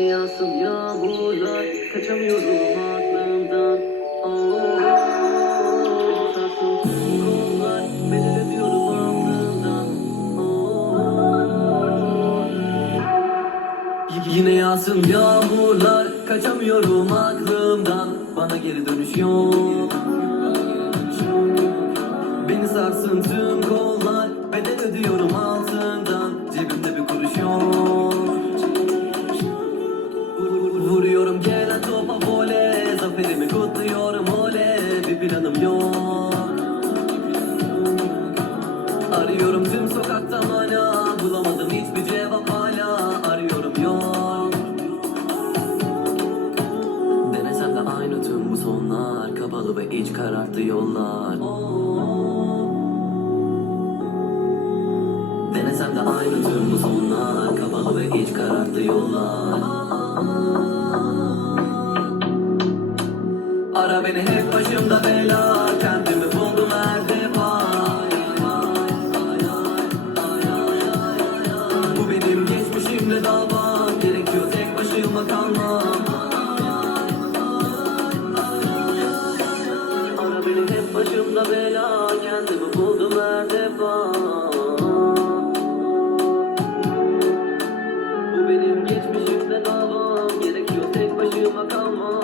Yağsın yağmurlar Kaçamıyorum aklımdan. Oh, tüm kollar Bedel ödüyorum aldığımdan Oh, Yine yağsın yağmurlar Kaçamıyorum aklımdan. Bana geri dönüş yok. Beni sarsın tüm kollar Bedel ödüyorum altından Arıyorum tüm sokakta mana Bulamadım hiçbir cevap hala. Arıyorum yok Denesem de aynı tüm bu sonlar. Kapalı ve iç kararttı yollar. Denesem de aynı tüm bu sonlar. Kapalı ve iç kararttı yollar. Ara beni hep başımda bela başımda bela Kendimi buldum her defa. Bu benim geçmişimle davam Gerekiyor tek başıma kalmam.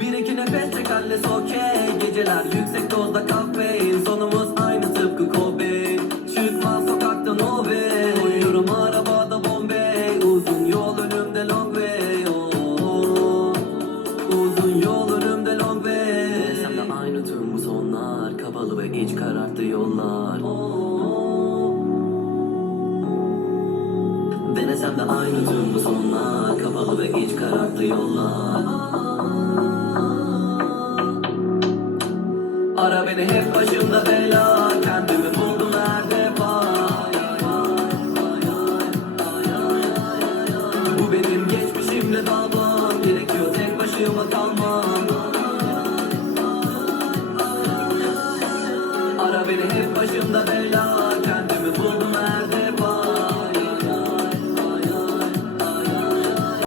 Bir iki nefes çek halles okey. Geceler yüksek dozda kafein Kapalı ve iç kararttı yollar. Denesem de aynı tüm bu sonlar. Kapalı ve iç kararttı yollar. Ara beni hep başımda bela. Kendimi buldum her defa. Bu benim geçmişimle davam Gerekiyor tek başıma kalmam